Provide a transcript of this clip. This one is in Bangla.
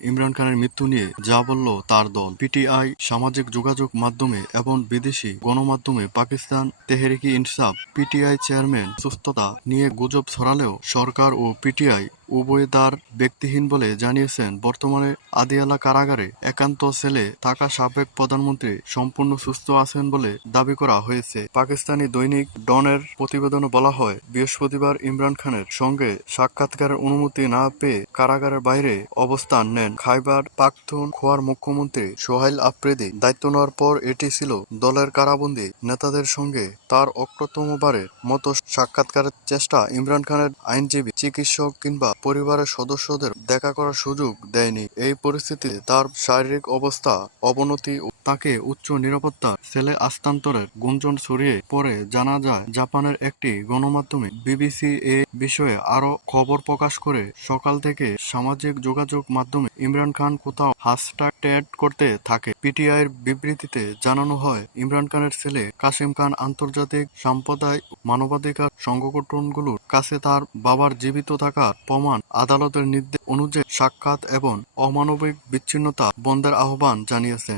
ইমরান খানের মৃত্যু নিয়ে যা বলল তার দল। পিটিআই সামাজিক যোগাযোগ মাধ্যমে এবং বিদেশি গণমাধ্যমে পাকিস্তান তেহরিকি ইনসাফ, পিটিআই চেয়ারম্যান সুস্থতা নিয়ে গুজব ছড়ালেও সরকার ও পিটিআই উভয় তার ব্যক্তিহীন বলে জানিয়েছেন বর্তমানে আদিয়ালা কারাগারে একান্ত সেলে থাকা সাবেক প্রধানমন্ত্রী সম্পূর্ণ সুস্থ আছেন বলে দাবি করা হয়েছে। পাকিস্তানি দৈনিক ডনের প্রতিবেদনে বলা হয়, বৃহস্পতিবার ইমরান খানের সঙ্গে সাক্ষাৎকারের অনুমতি না পেয়ে কারাগারের বাইরে অবস্থান নেন। খাইবার পাখতুন খোয়ার মুখ্যমন্ত্রী সোহাইল আফ্রিদি দায়িত্ব নেওয়ার পর এটি ছিল দলের কারাবন্দী নেতাদের সঙ্গে তার অক্রতমবারের মতো সাক্ষাৎকারের চেষ্টা। ইমরান খানের আইনজীবী, চিকিৎসক কিংবা পরিবারের সদস্যদের দেখা করার সুযোগ দেয়নি। এই পরিস্থিতিতে তার শারীরিক অবস্থা অবনতি তাকে উচ্চ নিরাপত্তা সেলে হস্তান্তরের গুঞ্জন ছড়িয়ে পরে জানা যায়, জাপানের একটি গণমাধ্যমে বিবিসি এ বিষয়ে আরও খবর প্রকাশ করে সকাল থেকে সামাজিক যোগাযোগ মাধ্যমে ইমরান খান কোথাও হ্যাশট্যাগ ট্যাগ করতে থাকে। পিটিআইয়ের বিবৃতিতে জানানো হয়, ইমরান খানের ছেলে কাসিম খান আন্তর্জাতিক সাম্প্রদায়িক মানবাধিকার সংগঠনগুলোর কাছে তার বাবার জীবিত থাকার প্রমাণ আদালতের নির্দেশ অনুযায়ী সাক্ষাৎ এবং অমানবিক বিচ্ছিন্নতা বন্ধের আহ্বান জানিয়েছেন।